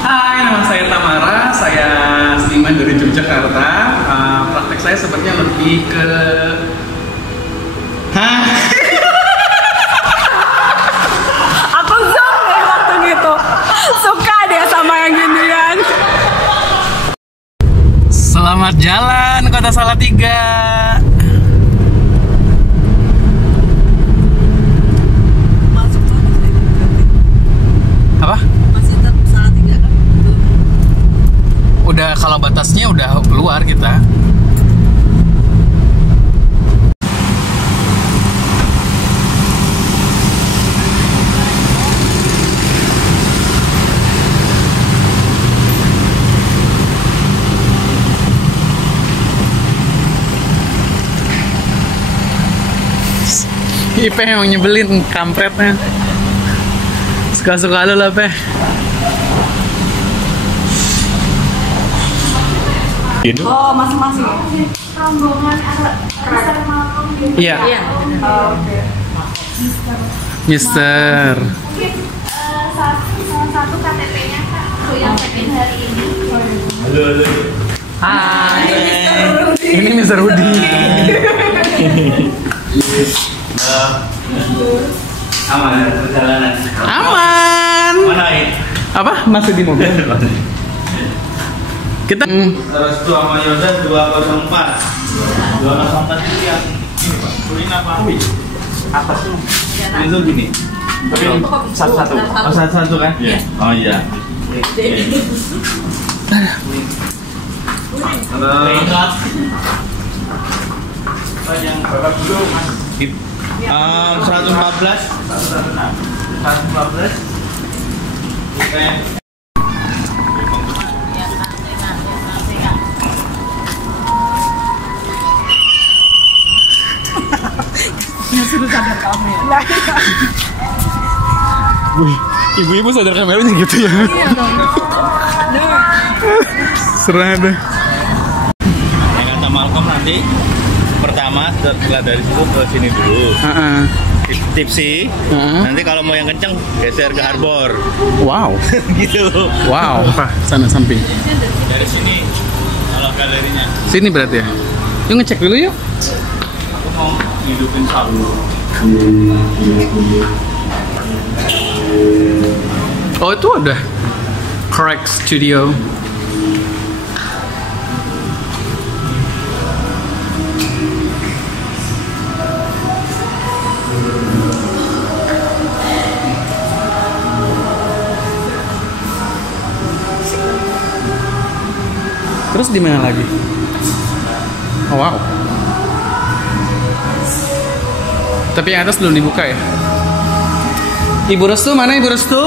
Hai, nama saya Tamara, saya seniman dari Yogyakarta. Praktek saya sebenarnya lebih ke... Hah? Aku zoom deh waktu gitu. Suka dia sama yang ginian. Selamat jalan Kota Salatiga. Masuk Apa? masih tetap Salatiga kan? Udah, kalau batasnya udah keluar kita. Ipe emang nyebelin kampretnya. Suka-suka lu lah, Pe. Oh, masing-masing. Rombongan Mister Malcolm gitu. Iya. Iya. Oh, oke. Mister. Mungkin salah satu KTP-nya Kak, aku yang check-in hari ini. Halo. Hai. Ini Mister Rudi. Aman ya perjalanan. Aman. Mana ini? Apa? Masih di mobil. Kita Restu sama Yoda 204. 204 itu yang ini Pak. Kulin apa? Atas tuh. Itu gini. Tapi satu-satu. Oh, satu-satu kan? Iya. Oh iya. Yang berapa dulu Mas? 114. 114. Oke. Ya sudah sadar kamu ya. Wih, ibu-ibu sadar kameranya gitu ya. Iya dong. Serah deh. Yang kata Malcolm nanti pertama setelah dari situ ke sini dulu. Tipsi. Nanti kalau mau yang kenceng geser ke harbor. Wow. Gitu. Wow. Apa? Sana samping. Dari sini kalau galerinya. Sini berarti ya. Yuk ngecek dulu yuk. Aku mau hidupin sabu. Oh, itu ada Correct Studio. Terus di mana lagi? Oh, wow. Tapi yang atas belum dibuka ya? Ibu Restu mana Ibu Restu?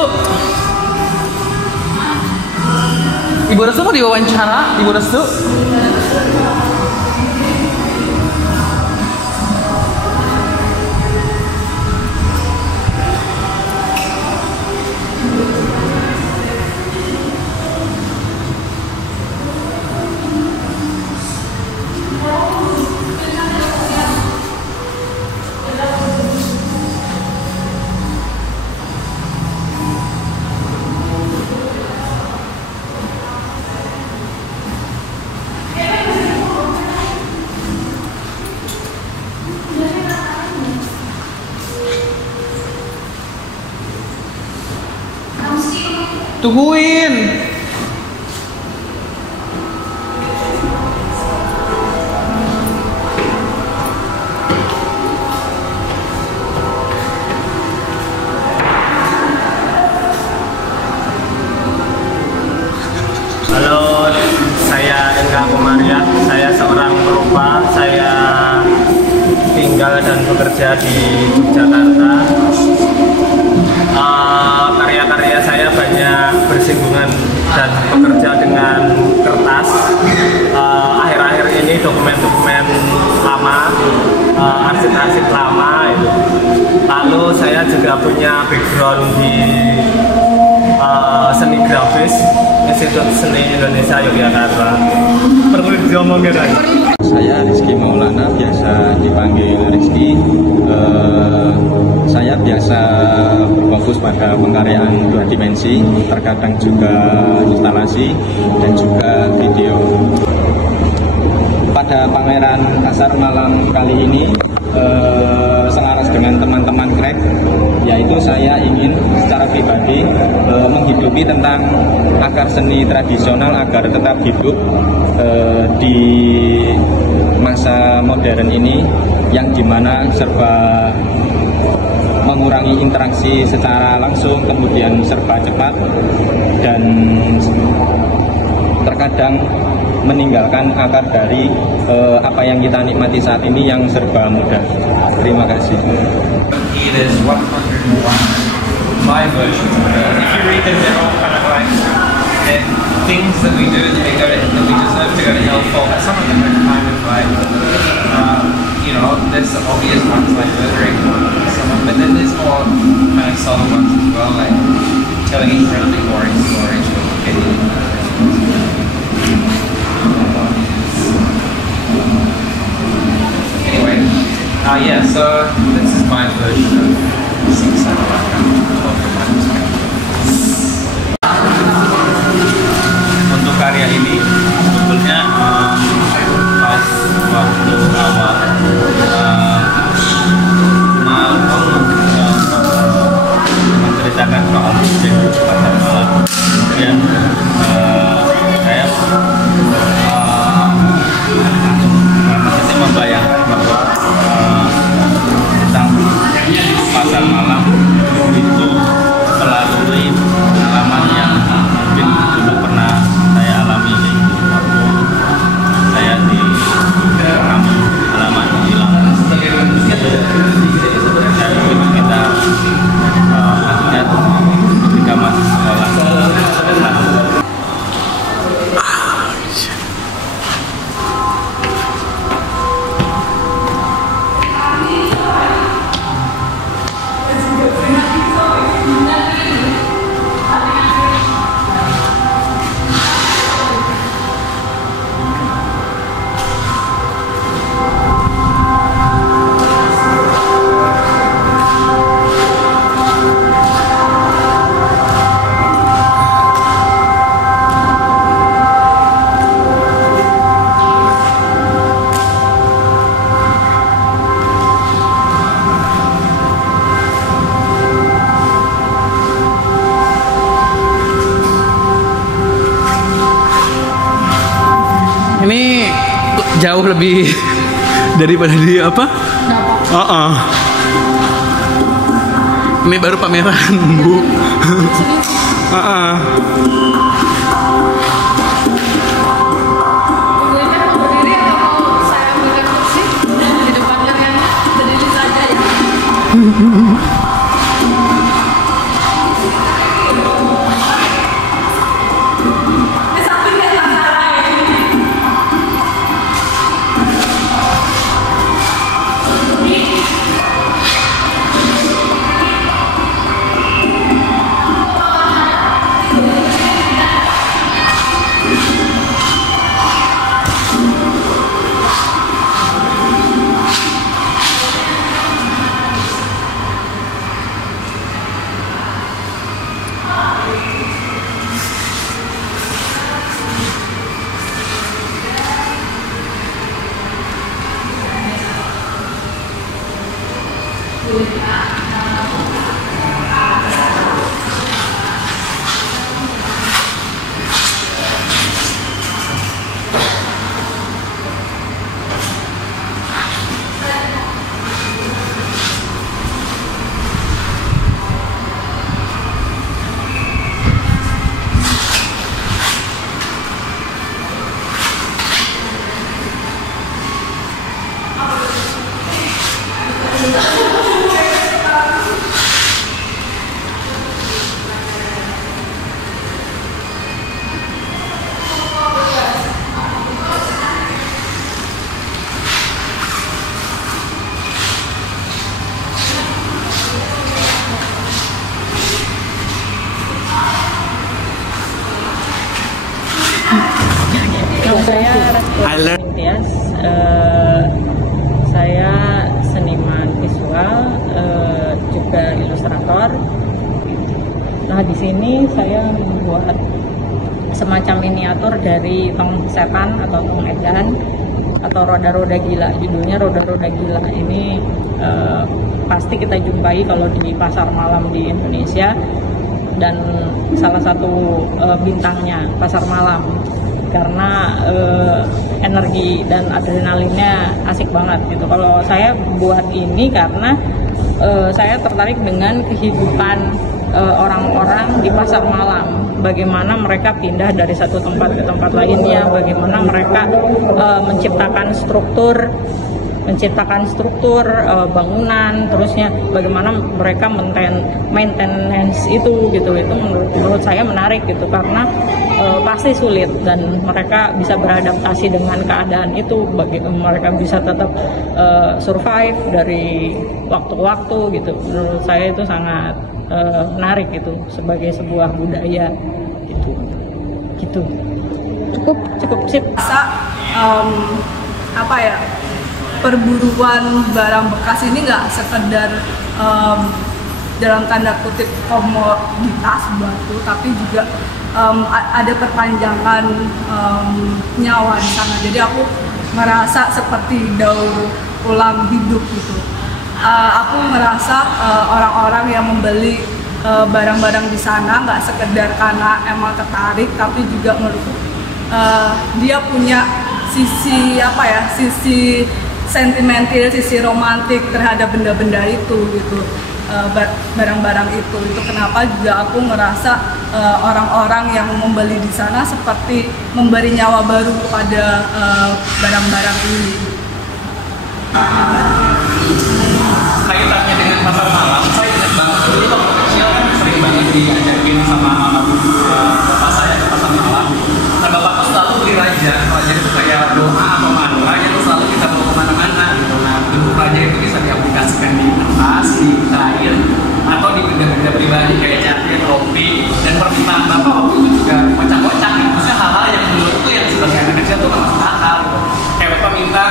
Ibu Restu mau diwawancara? Ibu Restu? Tungguin. Halo, saya Enka Komaria. Saya seorang perupa. Saya tinggal dan bekerja di Yogyakarta. Karya-karya saya banyak bersinggungan dan bekerja dengan kertas. Akhir-akhir ini dokumen-dokumen lama, arsip-arsip lama itu. Lalu saya juga punya background di seni grafis Institut Seni Indonesia Yogyakarta. Perlu diomongin lagi. saya Rizky Maulana, biasa dipanggil Rizky. Saya biasa fokus pada pengkaryaan 2 dimensi, terkadang juga instalasi dan juga video. Pada pameran Kasar malam kali ini, selaras dengan teman-teman Crack, yaitu saya ingin secara pribadi menghidupi tentang akar seni tradisional agar tetap hidup di masa modern ini, yang dimana serba mengurangi interaksi secara langsung, kemudian serba cepat, dan terkadang meninggalkan akar dari apa yang kita nikmati saat ini yang serba mudah. Terima kasih. It is 101 my version. If you read them, they're all kind of like things that we do that we deserve to go to hell for. But some of them are kind of like, you know, there's the obvious ones like murdering someone, but then there's more kind of subtle ones as well, like telling incredibly boring stories or getting. Anyway, yeah, so this is my version of Sing Sakalaka. Untuk karya ini sebetulnya pas waktu awal menceritakan soal musik pasar malam, kemudian saya masih membayangkan bahwa tentang pasar malam itu melalui pengalaman yang mungkin dulu pernah saya alami waktu saya di kampung halaman hilang. Dan itu kita maksudnya ketika masih sekolah. Ini jauh lebih daripada di apa? Ini baru pameran, Bu. Saya Retno Tias, Saya seniman visual, juga ilustrator. Nah, di sini saya membuat semacam miniatur dari tong setan atau tong edan atau roda-roda gila. Judulnya roda-roda gila. Ini pasti kita jumpai kalau di pasar malam di Indonesia, dan salah satu bintangnya pasar malam karena energi dan adrenalinnya asik banget gitu. Kalau saya buat ini karena saya tertarik dengan kehidupan orang-orang di pasar malam, bagaimana mereka pindah dari satu tempat ke tempat lainnya, bagaimana mereka menciptakan struktur bangunan, terusnya bagaimana mereka maintenance itu gitu. Itu menurut saya menarik gitu, karena pasti sulit dan mereka bisa beradaptasi dengan keadaan itu, mereka bisa tetap survive dari waktu ke waktu gitu. Menurut saya itu sangat menarik gitu sebagai sebuah budaya gitu. Cukup sip. Apa ya, perburuan barang bekas ini nggak sekedar dalam tanda kutip komoditas batu, tapi juga ada perpanjangan nyawa di sana. Jadi aku merasa seperti daur ulang hidup gitu. Aku merasa orang-orang yang membeli barang-barang di sana nggak sekedar karena emang tertarik, tapi juga menurutku dia punya sisi sisi sentimental, sisi romantik terhadap benda-benda itu gitu, barang-barang itu kenapa juga aku ngerasa orang-orang yang membeli di sana seperti memberi nyawa baru kepada barang-barang ini. Kaitannya dengan pasar malam, saya ingat banget dulu waktu kecil kan sering banget diajakin sama bapak saya ke pasar malam. Nah, bapak tuh selalu beli raja itu kayak doa atau mantra yang selalu kita bawa kemana-mana gitu. Nah, bentuk raja itu bisa diaplikasikan di kertas, di kain, atau di benda-benda pribadi kayak jaket, rompi, dan permintaan bapak waktu itu juga kocak-kocak gitu. Maksudnya hal-hal yang menurutku yang sebagai anak kecil tuh nggak masuk akal gitu. Kayak bapak minta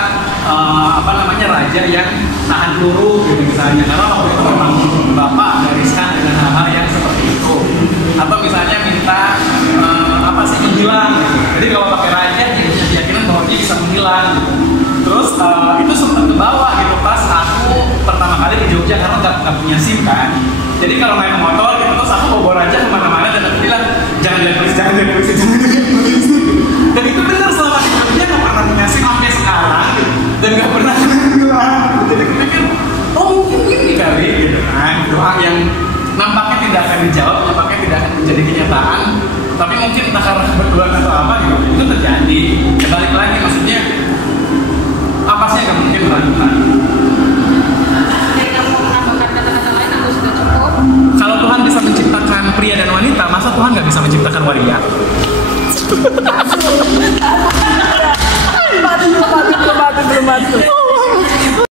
raja yang tahan peluru gitu misalnya, karena waktu itu memang bapak gariskan dengan hal-hal yang seperti itu. Atau misalnya minta menghilang gitu. Jadi kalau pakai raja dia punya keyakinan bahwa dia bisa menghilang gitu. Terus itu sempat ke bawah gitu pas aku pertama kali ke Jogja, karena nggak punya SIM kan. Jadi kalau naik motor gitu, terus aku bawa raja kemana-mana dan aku bilang jangan lihat polisi. Dan itu benar, selama di Jogja nggak pernah punya SIM sampai sekarang gitu. Dan nggak pernah hilang. Jadi aku pikir oh mungkin ini kali gitu kan, doa yang nampaknya tidak akan dijawab, nampaknya tidak akan menjadi kenyataan, tapi mungkin entah karena kebetulan atau apa gitu, itu terjadi. Ya, balik lagi maksudnya apa sih yang nggak mungkin melakukan? Kalau Tuhan bisa menciptakan pria dan wanita, masa Tuhan nggak bisa menciptakan waria? Belum mati.